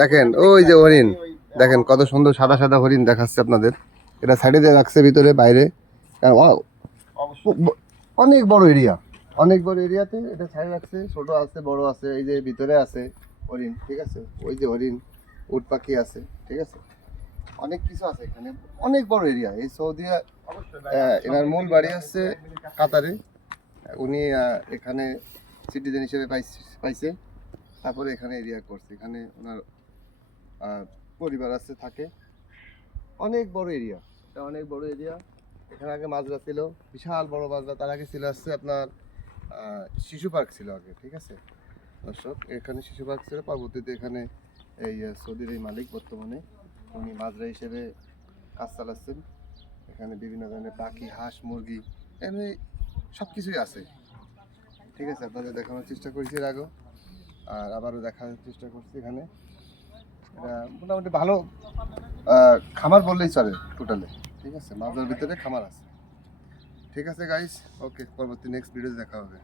দেখেন ওই যে হরিণ, দেখেন কত সুন্দর সাদা সাদা হরিণ দেখাচ্ছে আপনাদের। এটা সাইডে দিয়ে রাখছে ভিতরে বাইরে, কারণ অনেক বড় এরিয়া, অনেক বড় এরিয়াতে এটা সাইডে রাখছে। ছোট আছে, বড় আছে, এই যে ভিতরে আছে হরিণ, ঠিক আছে, ওই যে হরিণ, উট পাখি আছে, ঠিক আছে, অনেক কিছু আছে এখানে, অনেক বড় এরিয়া। এই সৌদি এনার মূল বাড়ি হচ্ছে কাতারে, উনি এখানে সিটিজেন হিসেবে পাইছে, তারপরে এখানে এরিয়া করছে, এখানে ওনার পরিবার আছে, থাকে। অনেক বড় এরিয়া, এটা অনেক বড় এরিয়া। এখানে আগে মাজরা ছিল, বিশাল বড় মাজরা। তার আগে ছিল হচ্ছে আপনার শিশু পার্ক ছিল আগে, ঠিক আছে দর্শক, এখানে শিশু পার্ক ছিল। পরবর্তীতে এখানে এই সৌদির এই মালিক বর্তমানে উনি মাজরা হিসেবে কাজ চালাচ্ছেন। এখানে বিভিন্ন ধরনের পাখি, হাঁস, মুরগি, এমনি সব কিছুই আছে, ঠিক আছে। আপনাদের দেখানোর চেষ্টা করেছি এর আগেও, আর আবারও দেখানোর চেষ্টা করছি। এখানে এটা মোটামুটি ভালো খামার বললেই চলে টোটালে, ঠিক আছে, মাজার ভিতরে খামার আছে। ঠিক আছে গাইস, ওকে, পরবর্তী নেক্সট ভিডিওতে দেখা হবে।